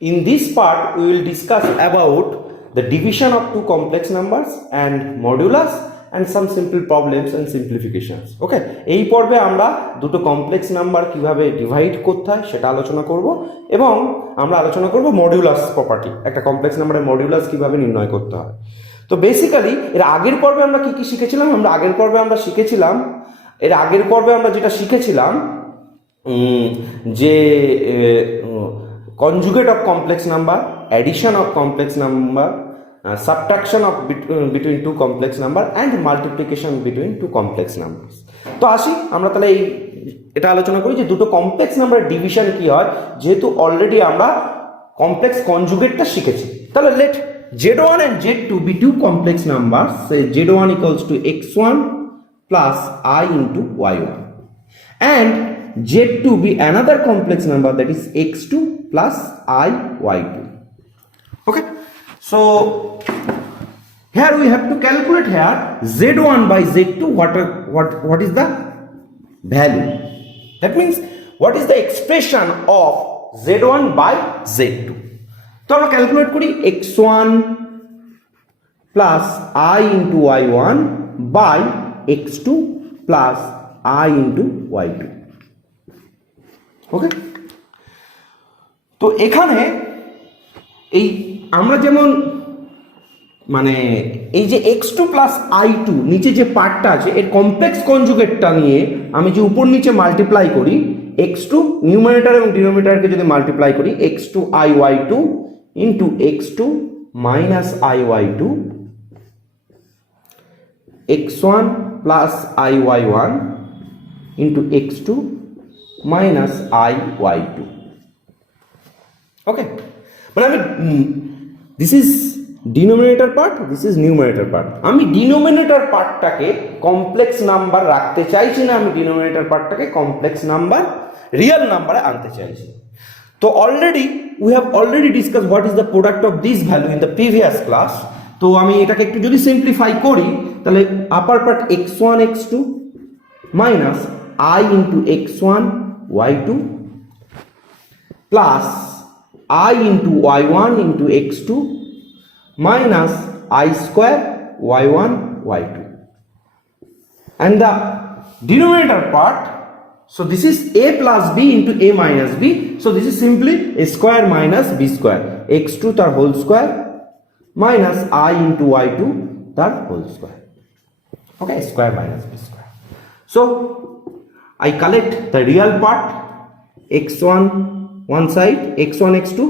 In this part, we will discuss about the division of two complex numbers and modulus and some simple problems and simplifications. Okay, এই পর্বে আমরা দুটো complex number কিভাবে ডিভাইড করতে হয় সেটা আলোচনা করব এবং আমরা আলোচনা করব মডিউলাস প্রপার্টি, একটা কমপ্লেক্স নাম্বারের মডিউলাস কিভাবে নির্ণয় করতে হয়। তো বেসিক্যালি এর আগের পর্বে আমরা কি কি শিখেছিলাম? আগের পর্বে আমরা যেটা শিখেছিলাম যে conjugate of complex number, addition of complex number, subtraction of between two complex number and multiplication between two complex numbers. তো আসি আমরা তাহলে এটা আলোচনা করি যে দুটো কমপ্লেক্স নাম্বারের ডিভিশন কি হয়, যেহেতু অলরেডি আমরা কমপ্লেক্স কনজুগেটটা শিখেছি। তাহলে late z1 and z2 be two complex numbers. Say z1 equals to x1 plus I into y1 and z2 be another complex number, that is x2 plus I y2. Okay, so here we have to calculate here z1 by z2 what is the value, that means what is the expression of z1 by z2. তো আমরা ক্যালকুলেট করি x1 plus I into y1 by x2 plus I into y2. ওকে, তো এখানে এই আমরা যেমন মানে এই যে x2 প্লাস i2 নিচে যে পার্টটা আছে এর কমপ্লেক্স কনজুগেটটা নিয়ে আমি যে উপর নিচে মাল্টিপ্লাই করি, x2 নিউমারেটর এবং ডিনোমিনেটরকে যদি মাল্টিপ্লাই করি x2 iy2 into x2 minus iy2 x1 plus iy1 into x2 minus iy2. Okay, মানে আমি this is denominator part, this is numerator part. আমি denominator পার্টটাকে কমপ্লেক্স নাম্বার রাখতে চাইছি না, আমি denominator পার্টটাকে কমপ্লেক্স নাম্বার রিয়েল নাম্বারে আনতে চাইছি। তো already we have already discussed what is the product of this value in the previous class. তো আমি এটাকে একটু যদি সিম্পলিফাই করি তাহলে আপার part x1 x2 minus I into x1 y2 plus I into y1 into x2 minus I square y1 y2 and the denominator part, so this is a plus b into a minus b, so this is simply a square minus b square, x2 tar whole square minus I into y2 tar whole square. Okay, square minus b square. So I collect the real part, x1 one side, x1 x2,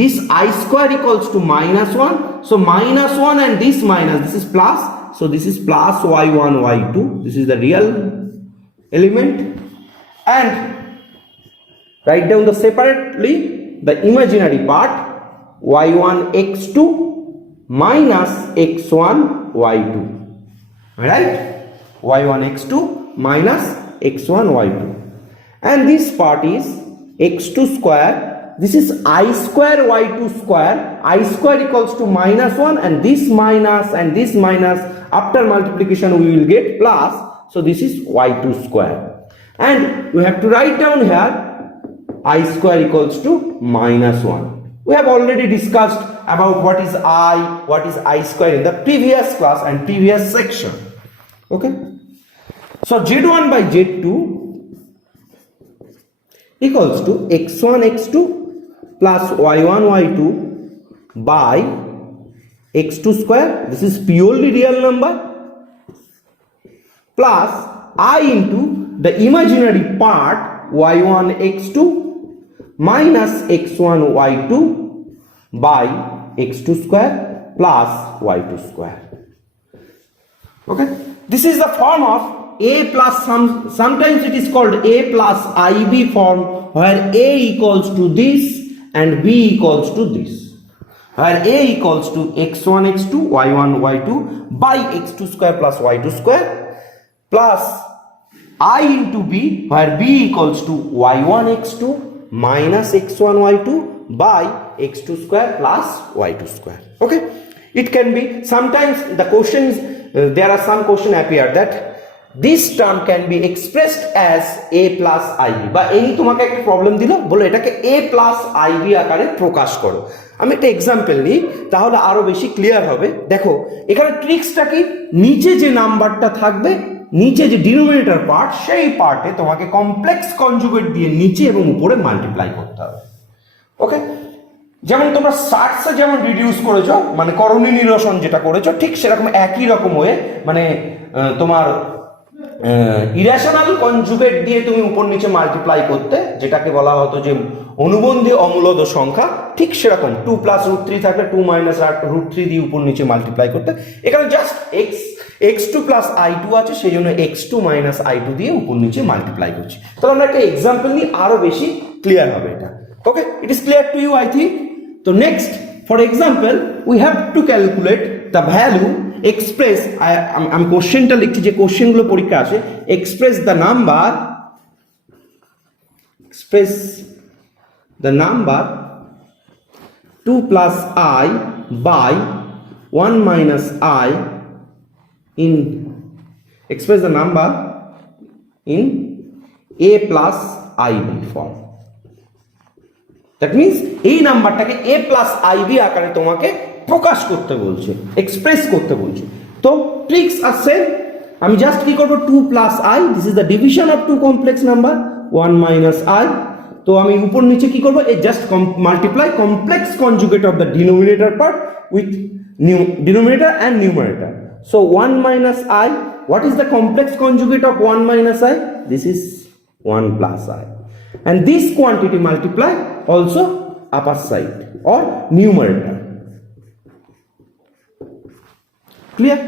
this I square equals to minus 1, so minus 1 and this minus, this is plus, so this is plus y1 y2, this is the real element, and write down the separately the imaginary part, y1 x2 minus x1 y2, right, y1 x2 minus x1 y2 and this part is x2 square, this is I square y2 square, I square equals to minus 1 and this minus after multiplication we will get plus, so this is y2 square and we have to write down here I square equals to minus 1. We have already discussed about what is I square in the previous class and previous section. Okay, so z1 by z2 equals to x1 x2 plus y1 y2 by x2 square, this is purely real number, plus I into the imaginary part y1 x2 minus x1 y2 by x2 square plus y2 square. Okay, this is the form of a plus sometimes it is called a plus ib form, where a equals to this and b equals to this, where a equals to x1 x2 y1 y2 by x2 square plus y2 square plus I into b, where b equals to y1 x2 minus x1 y2 by x2 square plus y2 square. Okay, it can be sometimes the questions there are some question appear that this term can be expressed as a plus ib, বা এই তোমাকে একটা প্রবলেম দিল, বলো এটাকে a plus ib আকারে প্রকাশ করো। আমি একটা এক্সাম্পল নিই, তাহলে আরো বেশি ক্লিয়ার হবে। দেখো এখানে ট্রিক্সটা কি, নিচে যে নাম্বারটা থাকবে, নিচে যে ডিনোমিনেটর পার্ট, সেই পার্টে তোমাকে কমপ্লেক্স কনজুগেট দিয়ে নিচে এবং উপরে মাল্টিপ্লাই করতে হবে। ওকে, যেমন তোমরা সার্টসে যেমন রিডিউস করেছো, মানে করণী নিরসন যেটা করেছো, ঠিক সেরকম একই রকম হয়ে মানে তোমার ইরেশনাল কনজুগেট দিয়ে তুমি উপর নিচে মাল্টিপ্লাই করতে, যেটাকে বলা হতো যে অনুবন্ধী অম্লদ সংখ্যা, ঠিক সেরকম 2 + √3 থাকলে 2 - √3 দিয়ে উপর নিচে মাল্টিপ্লাই করতে। এখানে জাস্ট x2 + i2 আছে, সেই জন্য x2 - i2 দিয়ে উপর নিচে মাল্টিপ্লাই করছি। তাহলে আমরা একটা এক্সাম্পল নিই, আরো বেশি ক্লিয়ার হবে এটা। Okay, it is clear to you I think. তো next, for example we have to calculate the value express, আমি কোশ্চেনটা লিখছি যে কোশ্চেনগুলো পরীক্ষা আসে, express the number 2 + i by 1 - i in, express the number in a plus ib form. That means এই নাম্বারটাকে a plus ib আকারে তোমাকে প্রকাশ করতে বলছে, এক্সপ্রেস করতে বলছে। তো ট্রিক্স আছে, আমি জাস্ট কি করব, 2 + i, this is the division of two complex number, 1 - i। তো আমি উপর নিচে কি করব, এই just multiply complex conjugate of the denominator part with denominator and numerator. So 1 - i, what is the complex conjugate of 1 - i? This is 1 + i, and this quantity multiply also upper side or numerator. Clear?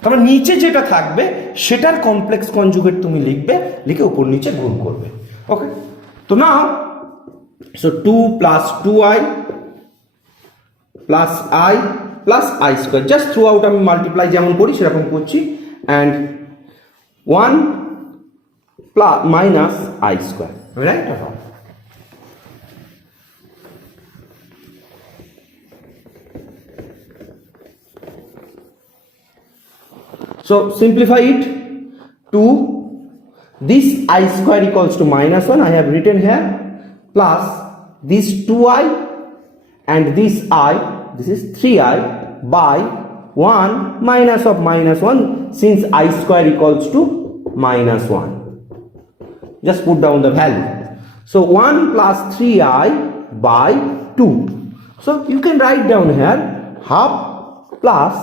তাহলে নিচে যেটা থাকবে সেটার complex conjugate তুমি লিখবে, লিখে উপর নিচে গুণ করবে। ওকে, তো নাও so 2 + 2i plus i plus i square, just through out আমি মাল্টিপ্লাই যেমন করি সেরকম করছি, and 1 minus i square, right? So simplify it. 2, this i square equals to -1, I have written here, plus this 2i and this i, this is 3i, by 1 minus of -1, since i square equals to -1. Just put down the value. So 1 plus 3i by 2. So you can write down here half plus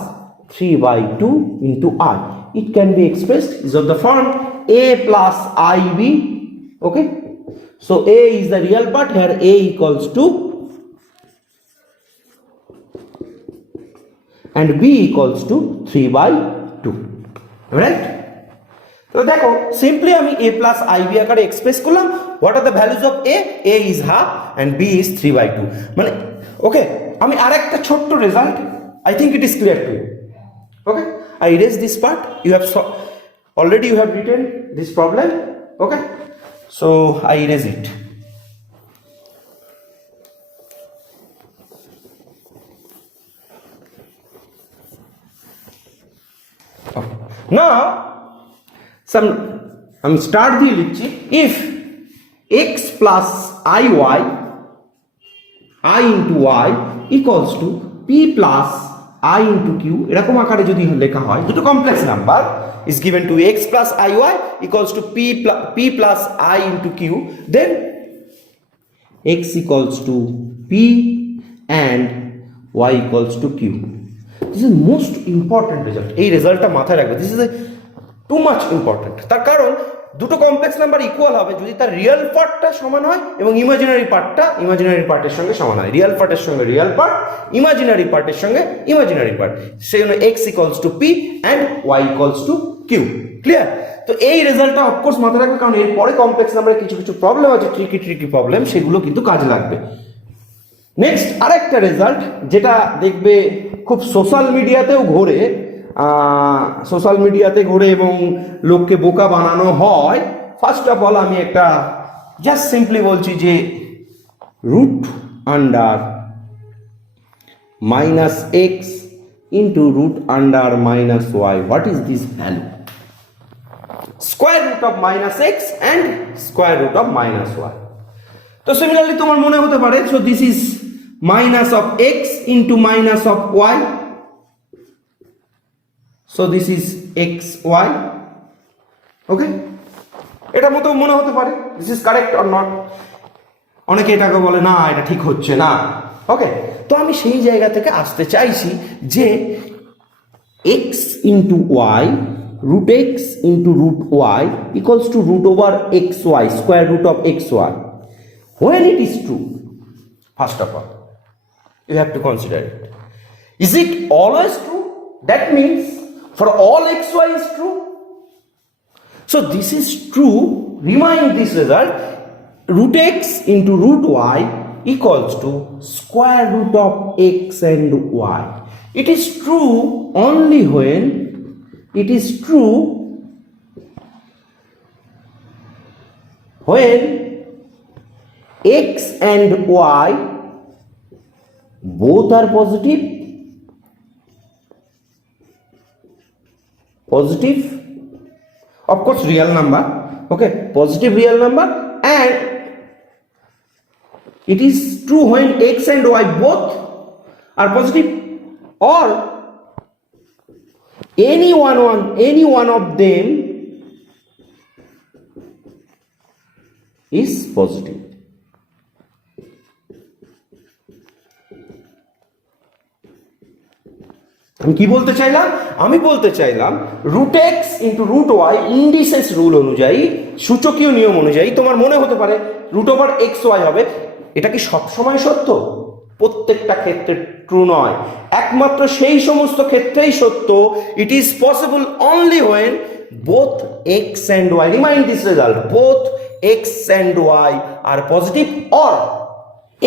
3 by 2 into i. It can be expressed is of the form a plus ib. Okay, so a is the real part here, a equals to, and b equals to 3 by 2, right? তো দেখো সিম্পলি আমি a plus ib আকারে এক্সপ্রেস করলাম। What are the values of a? a is half and b is 3 by 2, মানে ওকে। আমি আরেকটা ছোট্ট result, I think it is clear to you. Okay, I erase this part. You have already you have written this problem. Okay, so I erase it. Okay. Now I'm start the লিখছি, if x plus iy, I into y equals to p plus i into q, এরকম আকারে যদি লেখা হয়, দুটো complex number is given to x plus iy equals to p plus i into q, then x equals to p and y equals to q. This is most important result. এই রেজাল্টটা মাথায় রাখবে, this is a too much important. তার কারণ দুটো complex number equal হবে যদি তার রিয়েল পার্টটা সমান হয় এবং ইমাজিনারি পার্টটা ইমাজিনারি পার্টের সঙ্গে সমান হয়। রিয়েল পার্টের সঙ্গে রিয়েল পার্ট, ইমাজিনারি পার্টের সঙ্গে ইমাজিনারি পার্ট, সেই জন্য x equals to p and y equals to q। Clear? তো এই রেজাল্টটা অফকোর্স মাথায় রাখবে, কারণ এরপরে কমপ্লেক্স নাম্বারে কিছু কিছু প্রবলেম আছে, ট্রিকি প্রবলেম, সেগুলো কিন্তু কাজে লাগবে। নেক্সট আরেকটা রেজাল্ট যেটা দেখবে খুব সোশ্যাল মিডিয়াতেও ঘোরে, এবং লোককে বোকা বানানো হয়। ফার্স্ট অফ অল আমি একটা জাস্ট সিম্পলি বলছি যে root under -x into root under -y, what is this value? square root of minus x and square root of minus y. তো সিমিলারলি তোমার মনে হতে পারে, so this is minus of x into minus of y, so this is xy. ওকে, এটা মতো মনে হতে পারে this is correct or not. অনেকে এটাকে বলে না এটা ঠিক হচ্ছে না। ওকে, তো আমি সেই জায়গা থেকে আসতে চাইছি যে x into y, root x into root y equals to root over xy, square root of xy. When it is true, first of all, you have to consider it. Is it always true? That means for all xy is true. So this is true. Remind this result. Root x into root y equals to square root of x and y. It is true only when it is true when x and y both are positive, of course real number, okay, positive real number, and it is true when x and y both are positive, or any one of them is positive. আমি কি বলতে চাইলাম? আমি বলতে চাইলাম root x into root y indices rule অনুযায়ী, সূচকীয় নিয়ম অনুযায়ী তোমার মনে হতে পারে রুট ওভার এক্স ওয়াই হবে। এটা কি সবসময় সত্য? প্রত্যেকটা ক্ষেত্রে ট্রু নয়, একমাত্র সেই সমস্ত ক্ষেত্রেই সত্য। It is possible only when both x and y, remind this result, both x and y are positive, or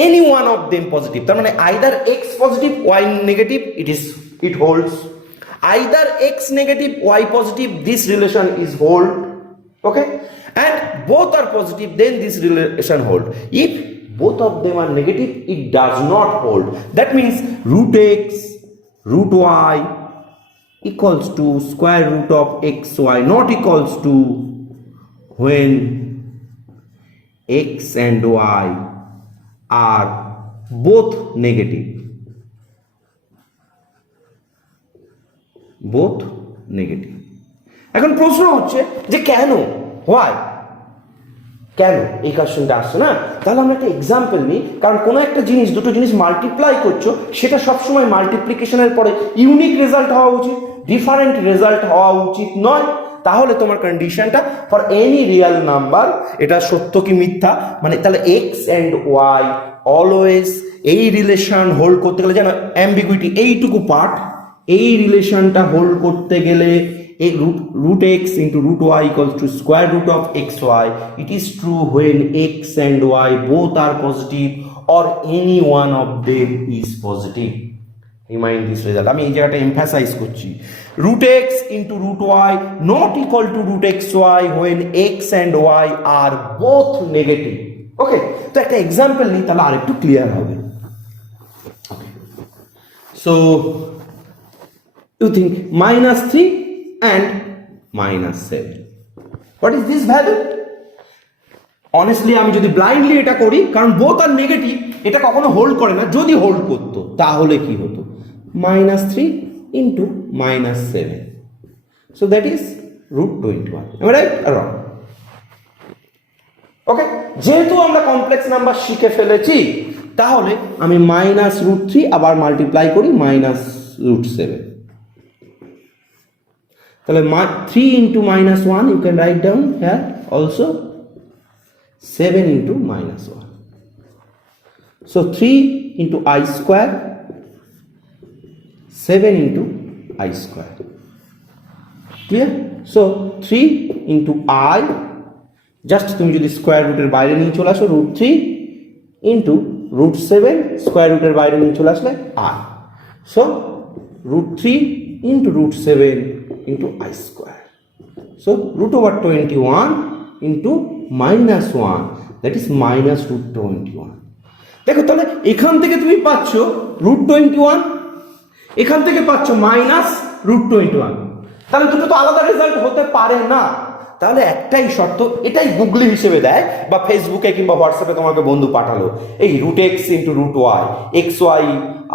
any one of them positive. তার মানে either x positive y negative, it holds. Either x negative y positive, this relation is hold. Okay, and both are positive, then this relation hold. If both of them are negative, it does not hold. That means root x root y equals to square root of xy not equals to when x and y are both negative, এখন প্রশ্ন হচ্ছে যে কেন, হোয়াই, কেন এই কোশ্চেনটা আসছে না? তাহলে আমরা একটা এক্সাম্পল নিই। কারণ কোনো একটা জিনিস, দুটো জিনিস মাল্টিপ্লাই করছো, সেটা সবসময় মাল্টিপ্লিকেশনের পরে ইউনিক রেজাল্ট হওয়া উচিত, ডিফারেন্ট রেজাল্ট হওয়া উচিত নয়। তাহলে তোমার কন্ডিশনটা ফর এনি রিয়েল নাম্বার, এটা সত্য কি মিথ্যা, মানে তাহলে এক্স অ্যান্ড ওয়াই অলওয়েজ, এই রিলেশন হোল্ড করতে গেলে, যেন অ্যাম্বিগুইটি এইটুকু পার্ট, এই রিলেশনটা হোল্ড করতে গেলে এই root x into root y equals to square root of xy, it is true when x and y both are positive or any one of them is positive. Remind this result. আমি এই জায়গাটা এমফাসাইজ করছি, root x into root y not equal to root xy when x and y are both negative. ওকে, তো একটা এক্সাম্পল নিই, তাহলে আরেকটু ক্লিয়ার হবে। So you think -3 and -7, what is this value? Honestly আমি যদি ব্লাইন্ডলি এটা করি, কারণ বোথ আর নেগেটিভ, এটা কখনো হোল্ড করে না। যদি হোল্ড করতো তাহলে কি হতো? -3 into -7, so that is √21. am I right or wrong? ওকে, যেহেতু আমরা কমপ্লেক্স নাম্বার শিখে ফেলেছি, তাহলে আমি -√3 আবার মাল্টিপ্লাই করি -√7, তাহলে 3 into -1 you can write down here also, 7 into -1, so 3 into I square, 7 into I square, clear? So 3 into I, just তুমি যদি স্কোয়ার রুটের বাইরে নিয়ে চলে আসো, √3 into √7 স্কোয়ার রুটের বাইরে নিয়ে চলে আসলে I, so √3 into √7 into I square, so √21 into -1, that is -√21. দেখো, তাহলে এখান থেকে তুমি পাচ্ছ √21, এখান থেকে পাচ্ছ -√21, তাহলে দুটো তো আলাদা রেজাল্ট হতে পারে না। তাহলে একটাই শর্ত, এটাই গুগলি হিসেবে দেয় বা ফেসবুকে কিংবা হোয়াটসঅ্যাপে তোমাকে বন্ধু পাঠালো, এই root x into root y, x y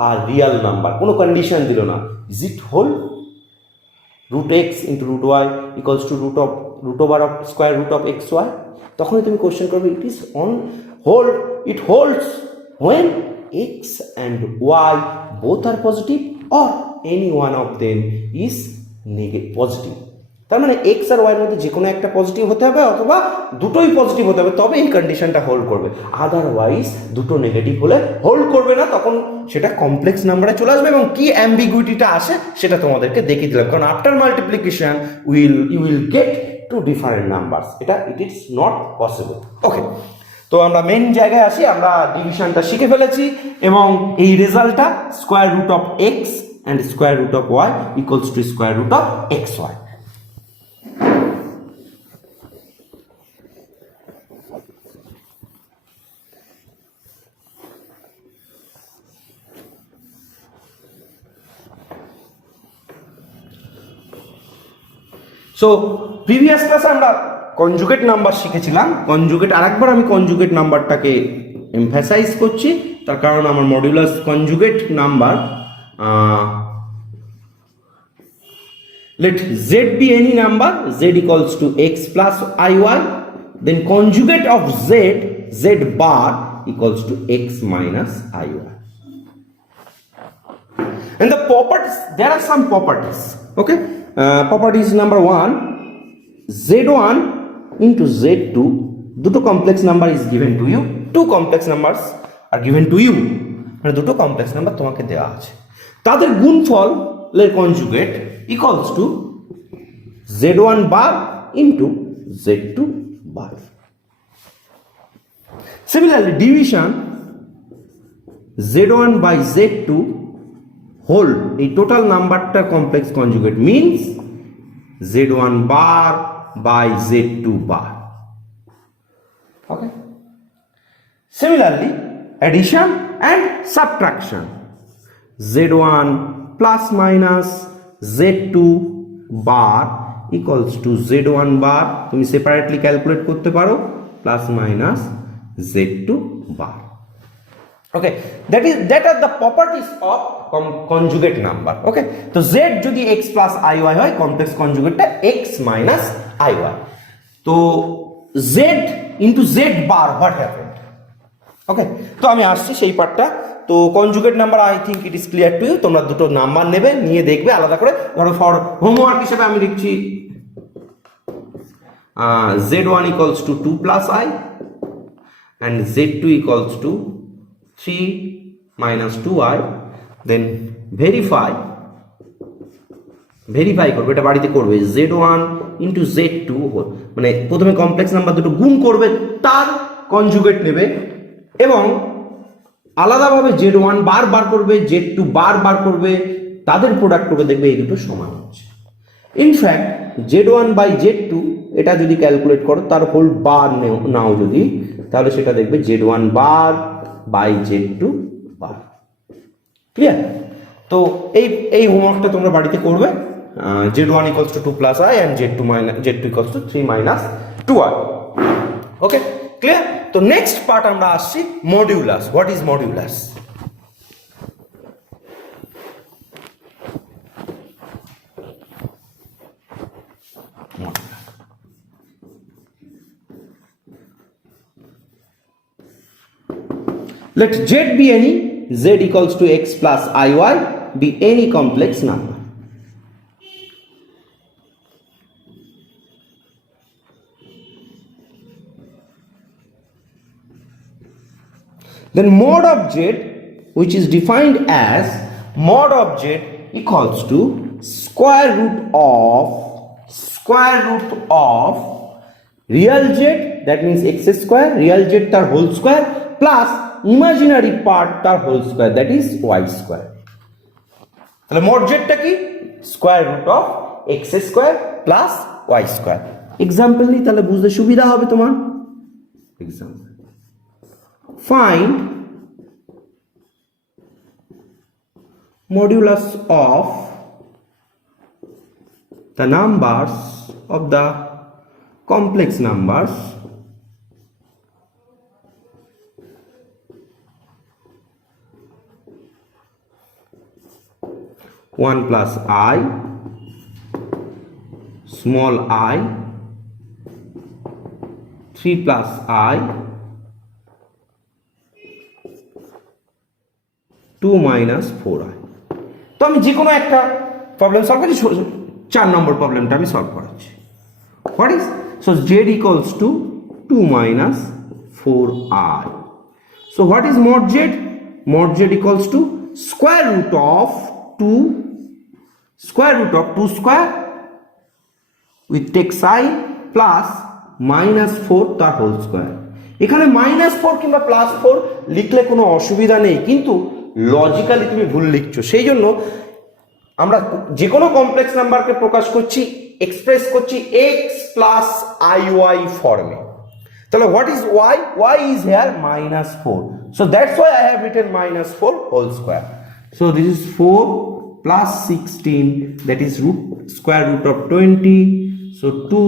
আর রিয়াল নাম্বার, কোনো কন্ডিশন দিল না, is it hold? Root x into root y equals to root over of square root of x y, তখনই তুমি কোশ্চেন করবে it is on hold, it holds when x and y both are positive or any one of them is positive। তার মানে x আর y এর মধ্যে যে কোনো একটা পজিটিভ হতে হবে অথবা দুটোই পজিটিভ হতে হবে, তবে এই কন্ডিশনটা হোল্ড করবে, আদারওয়াইজ দুটো নেগেটিভ হলে হোল্ড করবে না, তখন সেটা কমপ্লেক্স নাম্বারে চলে আসবে। এবং কি অ্যাম্বিগুইটিটা আসে সেটা তোমাদেরকে দেখিয়ে দিলাম, কারণ after multiplication you will get two different numbers, it is not possible. Okay, তো আমরা মেন জায়গায় আসি, আমরা ডিভিশনটা শিখে ফেলেছি এবং এই রেজাল্টটা square root of x and square root of y equals to square root of x y. So previous ক্লাসে আমরা কনজুগেট নাম্বার শিখেছিলাম। কনজুগেট আরেকবার আমি কনজুগেট নাম্বারটাকে এমফাসাইজ করছি, তার কারণ আমার modulus conjugate number, let z be any number, z equals to x plus iy, then conjugate of z bar equals to x minus iy. And the properties, there are some properties, okay? Properties number 1, z1 into z2, দুটো complex number is given to you, two complex numbers are given to you, মানে দুটো complex number তোমাকে দেওয়া আছে, তাদের গুণফলের conjugate equals to z1 bar into z2 bar. Similarly, division z1 by z2 whole, এই টোটাল নাম্বারটা complex conjugate means z1 bar by z2 bar. Okay. Similarly, addition and subtraction, z1 plus minus z2 bar equals to z1 bar, তুমি separately calculate করতে পারো, plus minus z2 bar. Okay, that are the properties of conjugate number. Okay, তো z যদি x plus iy হয়, কমপ্লেক্স কনজুগেটটা x minus iy, তো z into z bar what happened? Okay, তো আমি আসছি সেই পার্টটা। তো conjugate number I think it is clear to you, তোমরা দুটো নাম্বার নেবে, নিয়ে দেখবে আলাদা করে। ধরো ফর হোমওয়ার্ক হিসেবে আমি লিখছি z1 equals to 2 plus i and z2 equals to 3 minus 2i, then verify করবে, এটা বাড়িতে করবে, z1 into z2, মানে প্রথমে কমপ্লেক্স নাম্বার দুটো গুণ করবে, তার কনজুগেট নেবে এবং আলাদাভাবে z1 বার করবে, z2 বার করবে, তাদের প্রোডাক্ট করবে, দেখবে এই দুটো সমান হচ্ছে। ইনফ্যাক্ট z1 বাই z2 এটা যদি ক্যালকুলেট করো, তার হোল বার নাও যদি, তাহলে সেটা দেখবে z1 বার বাই z2 বার। ক্লিয়ার? তো এই হোমওয়ার্কটা তোমরা বাড়িতে করবে। z1 equals to 2 plus i and z2 equals to 3 minus 2i. ওকে, ক্লিয়ার? তো নেক্সট পার্ট আমরা আসছি modulus. What is modulus? Let z be any, z equals to x plus iy be any complex number. Then mod of z, which is defined as mod of z equals to square root of real z, that means x square, real z tar whole square, plus imaginary part tar whole square, that is y square. তাহলে mod z টা কি? square root of x square plus y square. Example নিই, তাহলে বুঝতে সুবিধা হবে তোমার। Example, find modulus of the numbers of the complex numbers one plus I, small I, 3 plus I, 2 minus 4I. তো আমি যে কোনো একটা প্রবলেম সলভ করছি, 4 নম্বর প্রবলেমটা আমি সলভ করাচ্ছি। What is, so z equals to 2 minus 4I. So what is mod z? Mod z equals to square root of 2 square with take sign plus minus 4 তার হোল স্কোয়ার। এখানে মাইনাস 4 কিংবা প্লাস 4 লিখলে কোনো অসুবিধা নেই, কিন্তু লজিক্যালি তুমি ভুল লিখছো। সেই জন্য আমরা যে কোনো কমপ্লেক্স নাম্বারকে প্রকাশ করছি, এক্সপ্রেস করছি x প্লাস iy ফর্মে। তাহলে what is y? y is here minus 4, so that's why I have written minus 4 whole square. So this is 4 plus 16, that is square root of 20, so 2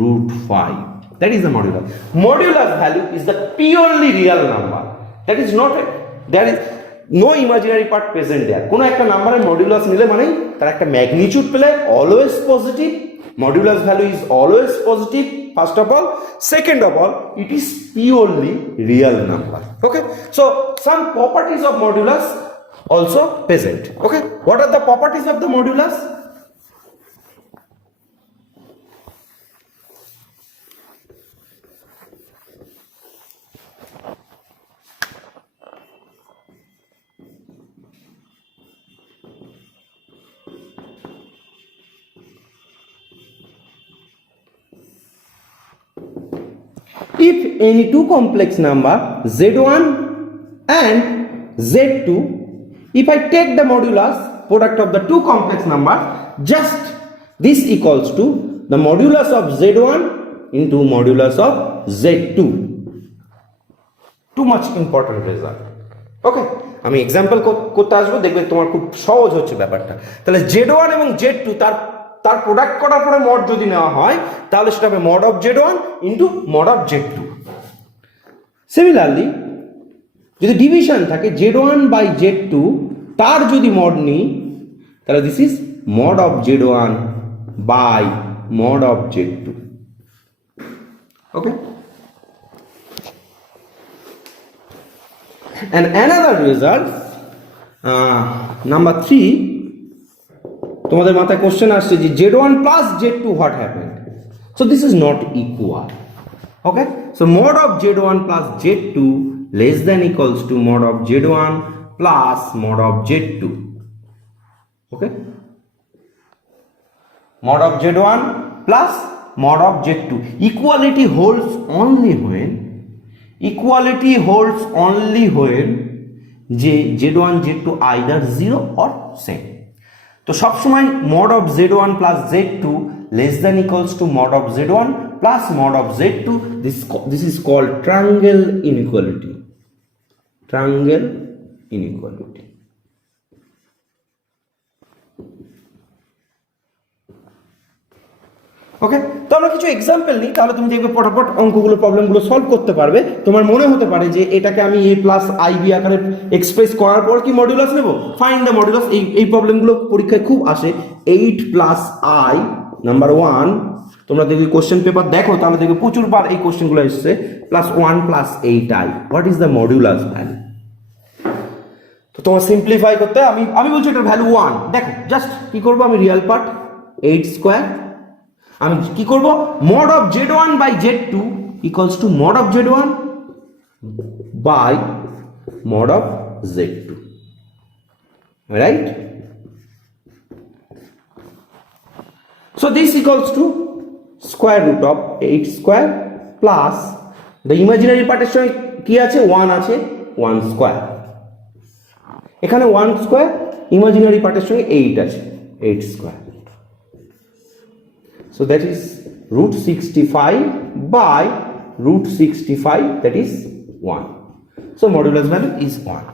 root 5. That is the modulus. Modulus value is the purely real number. That is not there is no imaginary part present there. কোনো একটা নাম্বারের মডুলাস নিলে মানে তার একটা ম্যাগনিটিউড পেলে always positive, modulus value is always positive, first of all. Second of all, it is purely real number. Okay, so some properties of modulus also present. Okay, what are the properties of the modulus? If any two complex number z1 and z2, if I take the modulus product of the two complex numbers, just this equals to the modulus of z1 into modulus of z2. Too much important result. Okay, আমি এক্সাম্পল করতে আসবো, দেখবে তোমার খুব সহজ হচ্ছে ব্যাপারটা। তাহলে z1 এবং z2 তার প্রোডাক্ট করার পরে মড যদি নেওয়া হয়, তাহলে সেটা হবে mod of z1 into mod of z2। Similarly যদি ডিভিশন থাকে z1 বাই z2, তার যদি মড নিই, তাহলে this is mod of z1 by mod of z2। Okay, and another result, number 3, তোমাদের মাথায় কোশ্চেন আসছে যে z1 plus z2 what happened? So this is not equal. Okay, so mod of z1 plus z2 less than equals to mod of z1 plus mod of z2. Okay, mod of z1 plus mod of z2. Equality holds only when z1 z2 either 0 or same. তো সবসময় mod of z1 plus z2 less than equals to mod of z1 plus mod of z2. This is called triangle inequality. ওকে, তো আমরা কিছু এক্সাম্পল নিই, তাহলে তুমি দেখবে ফটাফট অঙ্কগুলো প্রবলেমগুলো সলভ করতে পারবে। তোমার মনে হতে পারে যে এটাকে আমি a প্লাস ib আকারে এক্সপ্রেস করার পর কি মডুলাস নেব, ফাইন্ড দ্য মডুলাস। এই প্রবলেমগুলো পরীক্ষায় খুব আসে। 8 প্লাস i নাম্বার 1, তোমরা যদি কোশ্চেন পেপার দেখো তাহলে দেখবে প্রচুর বার এই কোশ্চেনগুলো এসেছে, প্লাস 1 plus 8i, what is the modulus value? তো তোমার সিম্পলিফাই করতে আমি বলছি এটার ভ্যালু 1। দেখো জাস্ট কি করবো, আমি রিয়াল পার্ট 8 স্কোয়ার, আমি কি করব, mod of z1 by z2 equals to mod of z1 by mod of z2, right? So this equals to square root of 8 square plus the imaginary part এর সঙ্গে কি আছে, 1 আছে, 1 স্কয়ার। এখানে 1 স্কয়ার, ইমাজিনারি পার্টের সঙ্গে 8 আছে, 8 square. So that is root 65 by root 65, that is 1. So modulus value is 1.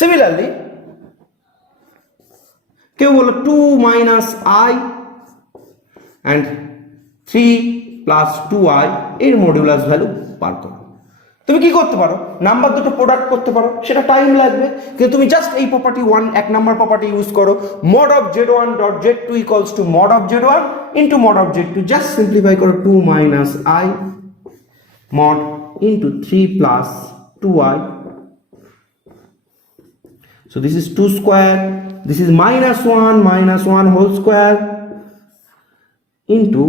Similarly, কেউ বলো 2 minus I and 3 plus 2i এর মডিউলাস ভ্যালু বার করো। তুমি কি করতে পারো, নাম্বার দুটো প্রোডাক্ট করতে পারো, সেটা টাইম লাগবে, কিন্তু তুমি জাস্ট এই প্রপার্টি এক নাম্বার প্রপার্টি ইউজ করো, mod of z1 dot z2 equals to mod of z1 into mod of z2, just simplify করো 2 minus i mod into 3 plus 2i. So this is 2 square, this is minus 1 whole square into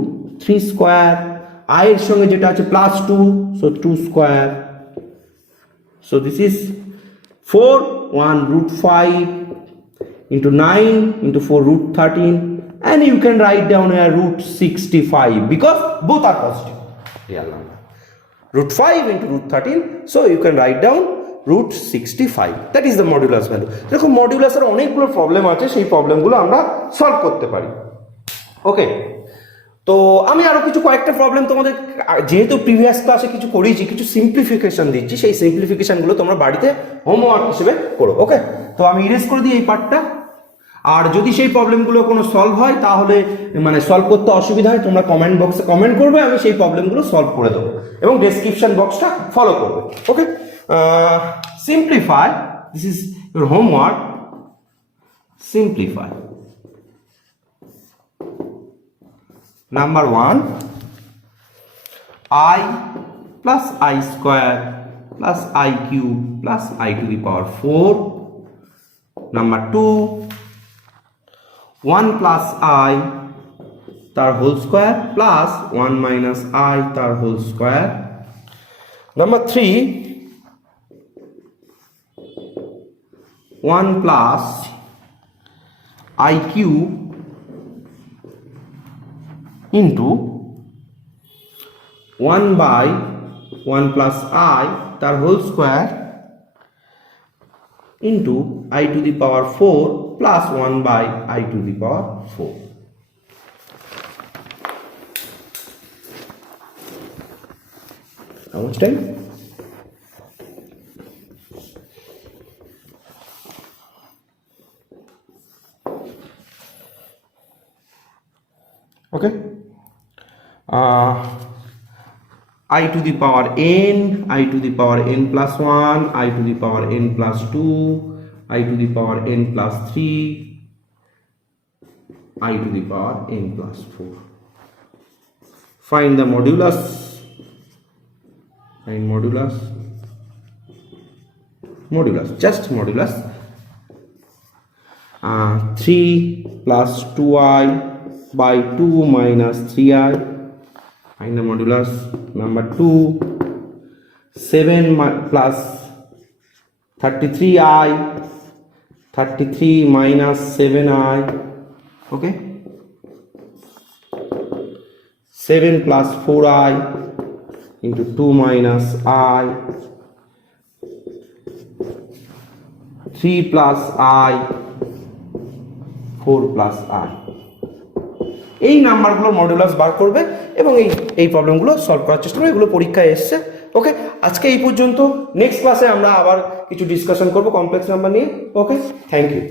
3 square, i এর সঙ্গে যেটা আছে প্লাস 2, so 2 square. So this is 4 1 root 5 into 9 into 4 root 13, and you can write down here root 65 because both are positive real number. Root 5 into root 13, so you can write down root 65. That is the modulus value. দেখো মডুলাসের অনেকগুলো প্রবলেম আছে, সেই প্রবলেমগুলো আমরা সলভ করতে পারি। ওকে, তো আমি আরো কয়েকটা প্রবলেম তোমাদের, যেহেতু প্রিভিয়াস ক্লাসে কিছু করেছি, কিছু সিম্পলিফিকেশন দিচ্ছি, সেই সিম্পলিফিকেশনগুলো তোমরা বাড়িতে হোমওয়ার্ক হিসেবে করো। ওকে, তো আমি ইরেজ করে দিই এই পার্টটা, আর যদি সেই প্রবলেমগুলো কোনো সলভ হয়, তাহলে মানে সলভ করতে অসুবিধা হয়, তোমরা কমেন্ট বক্সে কমেন্ট করবে, আমি সেই প্রবলেমগুলো সলভ করে দেবো এবং ডেসক্রিপশন বক্সটা ফলো করবে। ওকে, simplify, this is your homework, simplify. Number 1, I plus I square plus I cube plus I to the power 4. Number 2, 1 plus I তার whole square plus 1 minus I তার whole square. Number 3, 1 plus I cube into 1 by 1 plus I তার whole square into I to the power 4 plus 1 by I to the power 4. How much time? Okay, I to the power n, I to the power n plus 1, I to the power n plus 2, I to the power n plus 3, I to the power n plus 4. Find the modulus. Find modulus. Modulus, just modulus. 3 plus 2i by 2 minus 3i. Find the modulus. Number 2, 7 plus 33i, 33 minus 7i. Okay, 7 plus 4i into 2 minus I, 3 plus I, 4 plus I. এই নাম্বারগুলো মডুলাস বার করবে এবং এই প্রবলেমগুলো সলভ করার চেষ্টা করবে, এগুলো পরীক্ষায় এসছে। ওকে, আজকে এই পর্যন্ত, নেক্সট ক্লাসে আমরা আবার কিছু ডিসকাশন করব কমপ্লেক্স নাম্বার নিয়ে। ওকে, থ্যাংক ইউ।